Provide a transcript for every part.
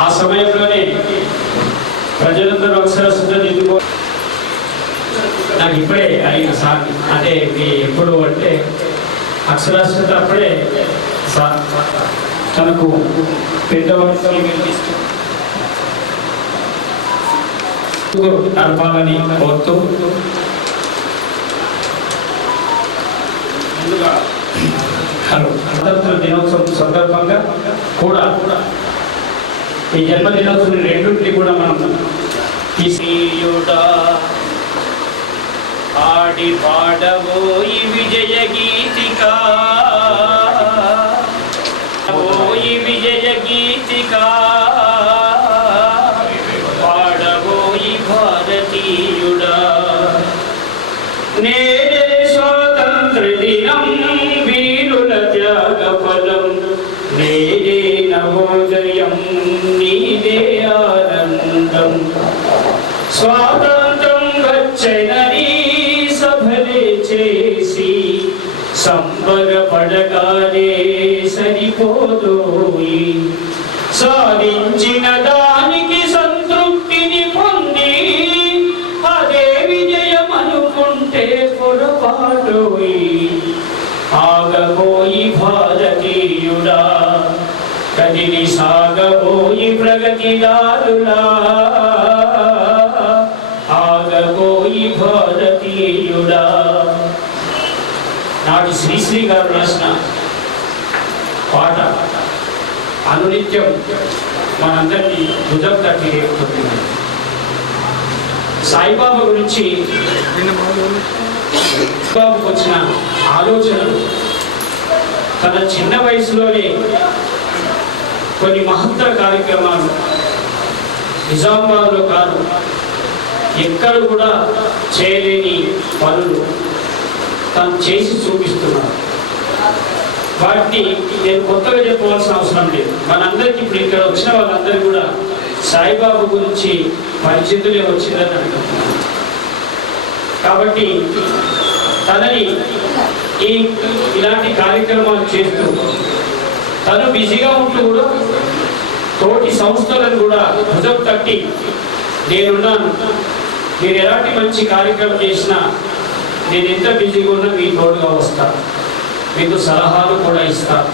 ఆ సమయంలోనే ప్రజలందరూ అక్షరశుద్ధ దిద్దుకో నాకు ఇప్పుడే అయిన సార్ అంటే మీ ఎప్పుడు అంటే అక్షరాస్యత అప్పుడే సార్ తనకు పెద్దవాళ్ళు వినిపిస్తూ నడపాలని కోరుతూ హలో స్వతంత్ర దినోత్సవం సందర్భంగా కూడా ఈ జన్మదినోత్సవం రెండింటిని కూడా మనం. ఆడి పాడబోయి విజయ గీతికా స్వాతంత్రం. స్వాతంత్రం వచ్చనని సభలే చేసి సంబరపడగానే సరిపోదోయి సాధించిన దానికి సంతృప్తిని పొంది అదే విజయం అనుకుంటే పొరపాటోయి. ఆగబోయి భారతీయుడా కదిలి సాగబోయి ప్రగతిదారులా. ఆగబోయి భారతీయుడా. నాటి శ్రీశ్రీ గారు రాసిన పాట అనునిత్యం మనందరినీ భుజం తట్టి రేపుతుంది సాయిబాబా గురించి బాబుకు వచ్చిన ఆలోచనలు తన చిన్న వయసులోనే కొన్ని మహత్తర కార్యక్రమాలు. నిజామాబాద్లో కాదు ఎక్కడ కూడా చేయలేని పనులు తను చేసి చూపిస్తున్నారు. వాటిని నేను కొత్తగా చెప్పవలసిన అవసరం లేదు. మనందరికీ ఇప్పుడు ఇక్కడ వచ్చిన వాళ్ళందరూ కూడా సాయిబాబు గురించి పరిచితులే వచ్చిందని అనుకుంటున్నాను. కాబట్టి తనని ఈ ఇలాంటి కార్యక్రమాలు చేస్తూ తను బిజీగా ఉంటూ కూడా తోటి సంస్థలను కూడా భుజం తట్టి నేనున్నాను. మీరు ఎలాంటి మంచి కార్యక్రమం చేసినా నేను ఎంత బిజీగా ఉన్నా మీ తోడుగా వస్తాను మీకు సలహాలు కూడా ఇస్తాను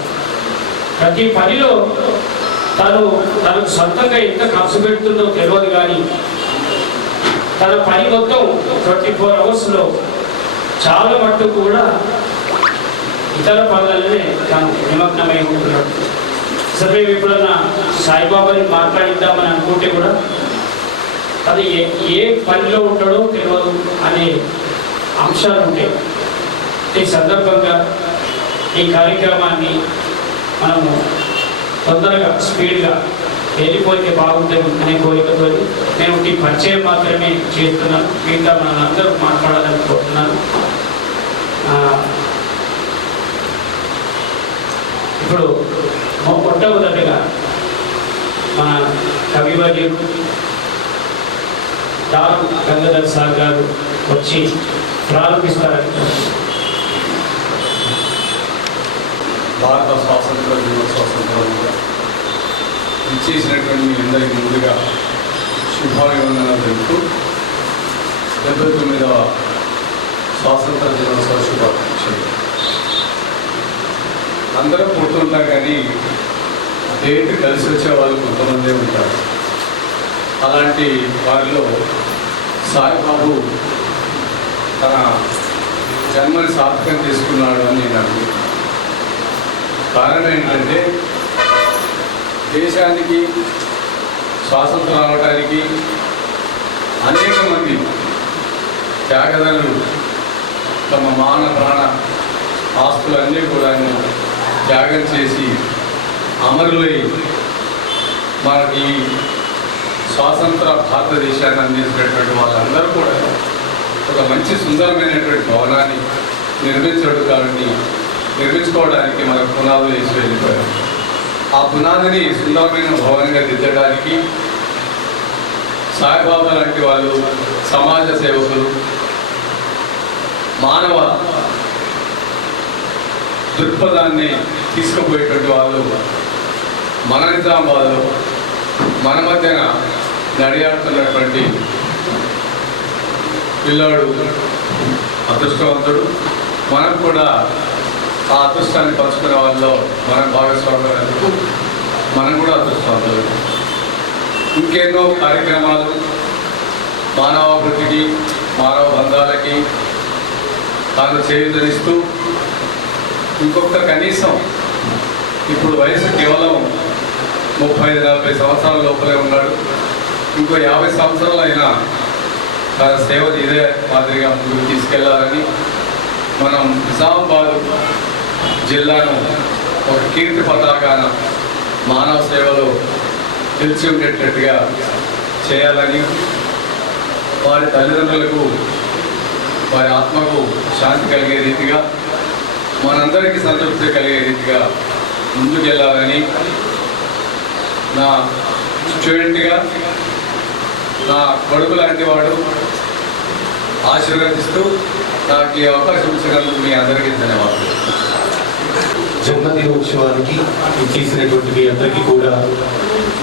ప్రతి పనిలో తను తనకు సొంతంగా ఎంత ఖర్చు పెడుతుందో తెలియదు కానీ తన పని మొత్తం ట్వంటీ ఫోర్ అవర్స్లో చాలా మట్టుకు కూడా ఇతర పనులనే తాను నిమగ్నమై ఉంటున్నాడు. సరే మేము ఎప్పుడన్నా సాయిబాబాని మాట్లాడిద్దామని అనుకుంటే కూడా అది ఏ ఏ పనిలో ఉంటాడో తెలియదు అనే అంశాలు ఉంటాయి. ఈ సందర్భంగా ఈ కార్యక్రమాన్ని మనము తొందరగా స్పీడ్గా వెళ్ళిపోతే బాగుంటుంది అనే కోరికతో నేను ఈ పరిచయం మాత్రమే చేస్తున్నాను. మిగతా మనందరూ మాట్లాడాలనుకుంటున్నాను ఆ, ఇప్పుడు మొట్టమొదటిగా మన కవివర్యుడు దారు గంగాధర్ సార్ గారు వచ్చి ప్రారంభిస్తారని. భారత స్వాతంత్ర దినోత్సవ సందర్భంగా ఇచ్చేసినటువంటి మీ అందరికీ ముందుగా శుభాభివందనలు తెలుపుతూ డెబ్బై తొమ్మిదవ స్వాతంత్ర దినోత్సవ శుభాకాంక్షలు. అందరూ పుడుతుంటాం కానీ డేట్ కలిసి వచ్చే వాళ్ళు కొంతమందే ఉంటారు. అలాంటి వారిలో సాయిబాబు తన జన్మని సార్థకం చేసుకున్నాడు అని నేను అనుకుంటున్నాను. కారణం ఏంటంటే దేశానికి స్వాతంత్రం రావడానికి అనేక మంది త్యాగదనులు తమ మాన ప్రాణ ఆస్తులన్నీ కూడా త్యాగం చేసి అమరులై మనకి స్వాతంత్ర భారతదేశాన్ని అందించినటువంటి వాళ్ళందరూ కూడా ఒక మంచి సుందరమైనటువంటి భవనాన్ని నిర్మించడం కాబట్టి నిర్మించుకోవడానికి మనకు పునాదులు వేసి వెళ్ళిపోయారు. ఆ పునాదిని సుందరమైన భవనంగా దిద్దడానికి సాయిబాబా లాంటి వాళ్ళు సమాజ సేవకులు మానవ దృక్పథాన్ని తీసుకుపోయేటువంటి వాళ్ళు మన నిజామాబాద్లో మన మధ్యన నడియాడుతున్నటువంటి పిల్లాడు అదృష్టవంతుడు. మనం కూడా ఆ అదృష్టాన్ని పంచుకునే వాళ్ళలో మనం భాగస్వామ్యం మనం కూడా అదృష్టవంతులు. ఇంకెన్నో కార్యక్రమాలు మానవాభివృద్ధికి మానవ బంధాలకి తాను చేయుదనిస్తూ ఇంకొక కనీసం ఇప్పుడు వయసు కేవలం ముప్పై ఐదు నలభై సంవత్సరాల లోపలే ఉన్నాడు. ఇంకో యాభై సంవత్సరాలు అయినా తన సేవలు ఇదే మాదిరిగా ముందుకు తీసుకెళ్ళాలని మనం నిజామాబాద్ జిల్లాను ఒక కీర్తి పతాకాన మానవ సేవలో నిలిచి ఉండేటట్టుగా చేయాలని వారి తల్లిదండ్రులకు వారి ఆత్మకు శాంతి కలిగే రీతిగా మనందరికీ సంతృప్తి కలిగే రీతిగా ముందుకెళ్ళాలని నా స్టూడెంట్గా నా కొడుకు లాంటి వాడు ఆశీర్వదిస్తూ నాకు ఈ అవకాశం ఇచ్చినందుకు మీ అందరికీ ధన్యవాదాలు. జన్మదినోత్సవానికి చేసినటువంటి మీ అందరికీ కూడా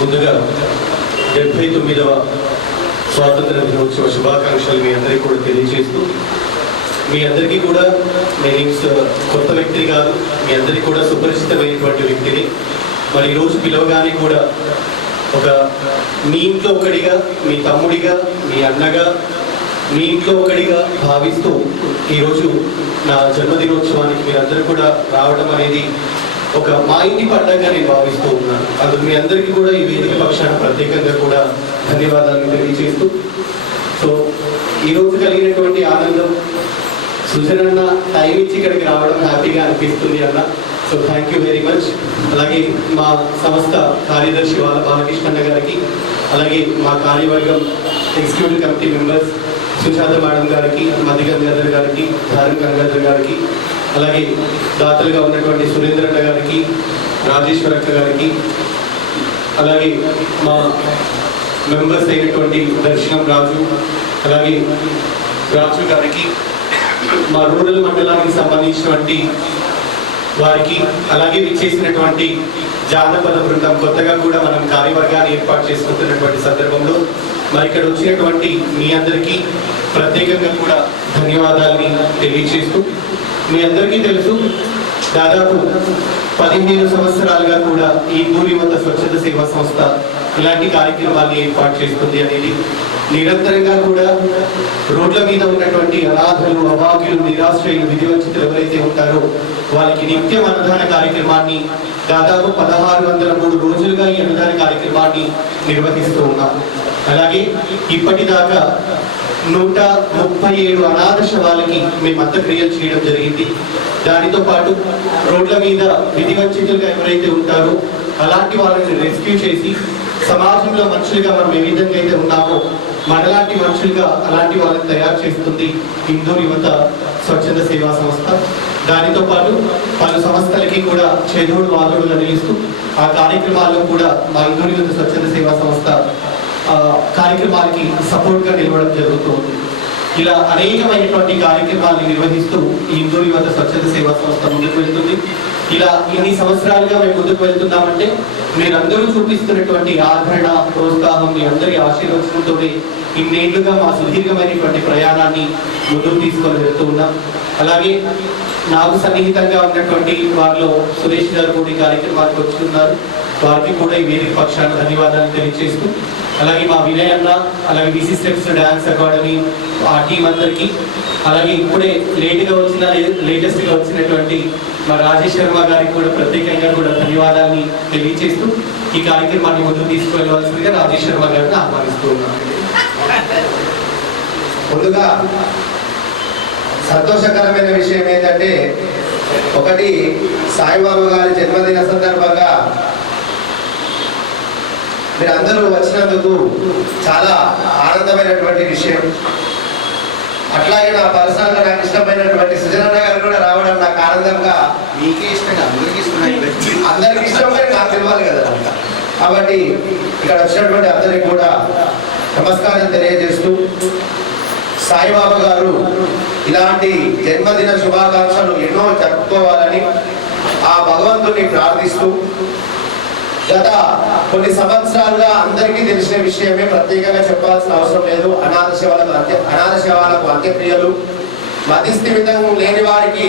ముందుగా డెబ్బై తొమ్మిదవ స్వాతంత్ర దినోత్సవ శుభాకాంక్షలు మీ అందరికీ కూడా తెలియజేస్తూ మీ అందరికీ కూడా నేను ఈ స- కొత్త వ్యక్తిని కాదు మీ అందరికీ కూడా సుపరిచితమైనటువంటి వ్యక్తిని. మరి ఈరోజు పిలవగానే కూడా ఒక మీ ఇంట్లో ఒకడిగా మీ తమ్ముడిగా మీ అన్నగా మీ ఇంట్లో ఒకడిగా భావిస్తూ ఈరోజు నా జన్మదినోత్సవానికి మీరందరూ కూడా రావడం అనేది ఒక మా ఇంటి పండగగా నేను భావిస్తూ ఉన్నాను. అది మీ అందరికీ కూడా ఈ వేదిక పక్షాన ప్రత్యేకంగా కూడా ధన్యవాదాలు తెలియజేస్తూ. సో ఈరోజు కలిగినటువంటి ఆనందం సుజనన్న టైం ఇచ్చి ఇక్కడికి రావడం హ్యాపీగా అనిపిస్తుంది అన్న. So thank you very much అలాగే మా సంస్థ కార్యదర్శి వాళ్ళ బాలకృష్ణ గారికి అలాగే మా కార్యవర్గం executive committee members Sujatha madam గారికి మధ్య గంగాధర్ గారికి ధారణ గంగాధర్ గారికి అలాగే దాతలుగా ఉన్నటువంటి సురేంద్రన్న గారికి రాజేశ్వరక్క గారికి అలాగే మా మెంబర్స్ అయినటువంటి దర్శనం రాజు అలాగే రాజు గారికి మా రూరల్ మండలానికి సంబంధించినటువంటి వారికి అలాగే విచ్చేసినటువంటి జానపద బృందం కొత్తగా కూడా మనం కార్యవర్గాన్ని ఏర్పాటు చేసుకుంటున్నటువంటి సందర్భంలో మరి ఇక్కడ వచ్చినటువంటి మీ అందరికీ ప్రత్యేకంగా కూడా ధన్యవాదాలని తెలియజేస్తూ మీ అందరికీ తెలుసు దాదాపు పదిహేను సంవత్సరాలుగా కూడా ఈ భూమి వద్ద స్వచ్ఛత సేవా సంస్థ ఇలాంటి కార్యక్రమాన్ని ఏర్పాటు చేస్తుంది అనేది నిరంతరంగా కూడా రోడ్ల మీద ఉన్నటువంటి అనాథలు అభాగ్యులు నిరాశ్రయులు విధివంచితులు ఎవరైతే ఉంటారో వాళ్ళకి నిత్యం అన్నదాన కార్యక్రమాన్ని దాదాపు పదహారు వందల మూడు రోజులుగా ఈ అన్నదాన కార్యక్రమాన్ని నిర్వహిస్తూ ఉన్నాం. అలాగే ఇప్పటిదాకా నూట ముప్పై ఏడు అనాథ శవాలకి మేము అంత్యక్రియలు చేయడం జరిగింది. దానితో పాటు రోడ్ల మీద విధివంచితులుగా ఎవరైతే ఉంటారో అలాంటి వాళ్ళని రెస్క్యూ చేసి సమాజంలో మనుషులుగా మనం ఏ విధంగా అయితే ఉన్నామో మనలాంటి మనుషులుగా అలాంటి వాళ్ళని తయారు చేస్తుంది హిందూ యువత స్వచ్ఛంద సేవా సంస్థ. దానితో పాటు పలు సంస్థలకి కూడా చేదోడు వాదోడుగా నిలుస్తూ ఆ కార్యక్రమాల్లో కూడా మా హిందూ యువత స్వచ్ఛంద సేవా సంస్థ కార్యక్రమాలకి సపోర్ట్గా నిలవడం జరుగుతుంది. ఇలా అనేకమైనటువంటి కార్యక్రమాలను నిర్వహిస్తూ ఈ హిందూ యువత స్వచ్ఛత సేవా సంస్థ ముందుకు వెళ్తుంది. ఇలా ఇన్ని సంవత్సరాలుగా మేము ముందుకు వెళ్తున్నామంటే మీరందరూ చూపిస్తున్నటువంటి ఆదరణ ప్రోత్సాహం మీ అందరి ఆశీర్వచనంతో ఇన్నేళ్ళుగా మా సుదీర్ఘమైనటువంటి ప్రయాణాన్ని ముందుకు తీసుకొని వెళ్తూ ఉన్నాం. అలాగే నాకు సన్నిహితంగా ఉన్నటువంటి వారిలో సురేష్ గారు కూడా ఈ కార్యక్రమానికి వచ్చుకున్నారు వారికి కూడా ఈ వేదిక పక్షాన ధన్యవాదాలు తెలియజేస్తూ అలాగే మా వినయ్ అన్న అలాగే విసి స్టెప్స్ డాన్స్ అకాడమీ ఆ టీం అందరికీ అలాగే ఇప్పుడే లేట్గా వచ్చిన లేటెస్ట్గా వచ్చినటువంటి మా రాజేష్ శర్మ గారికి కూడా ప్రత్యేకంగా కూడా ధన్యవాదాన్ని తెలియజేస్తూ ఈ కార్యక్రమాన్ని ముందుకు తీసుకువెళ్ళవలసిందిగా రాజేష్ శర్మ గారిని ఆహ్వానిస్తూ ఉన్నాను. ముందుగా సంతోషకరమైన విషయం ఏంటంటే ఒకటి సాయిబాబా గారి జన్మదిన సందర్భంగా మీరందరూ వచ్చినందుకు చాలా ఆనందమైనటువంటి విషయం. అట్లాగే నా పర్సనల్గా నాకు ఇష్టమైనటువంటి సుజనన్న గారు కూడా రావడం నాకు ఆనందంగా మీకే ఇష్టంగా అందరికీ ఇష్టమైన వ్యక్తి అందరికి ఇష్టం కానీ నాకు తెలియాలి కదా కాబట్టి ఇక్కడ వచ్చినటువంటి అందరికి కూడా నమస్కారం తెలియజేస్తూ సాయిబాబా గారు ఇలాంటి జన్మదిన శుభాకాంక్షలు ఎన్నో జరుపుకోవాలని ఆ భగవంతుని ప్రార్థిస్తూ గత కొన్ని సంవత్సరాలుగా అందరికీ తెలిసిన విషయమే ప్రత్యేకంగా చెప్పాల్సిన అవసరం లేదు. అనాథ శవాలకు అంత్య అనాథ శవాలకు అంత్యక్రియలు మతిస్థిమితం లేని వారికి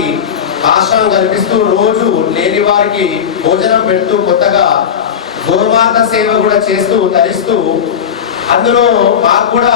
ఆశ్రమం కల్పిస్తూ రోజు లేని వారికి భోజనం పెడుతూ కొత్తగా గోమాత సేవ కూడా చేస్తూ తరిస్తూ అందులో మాకు కూడా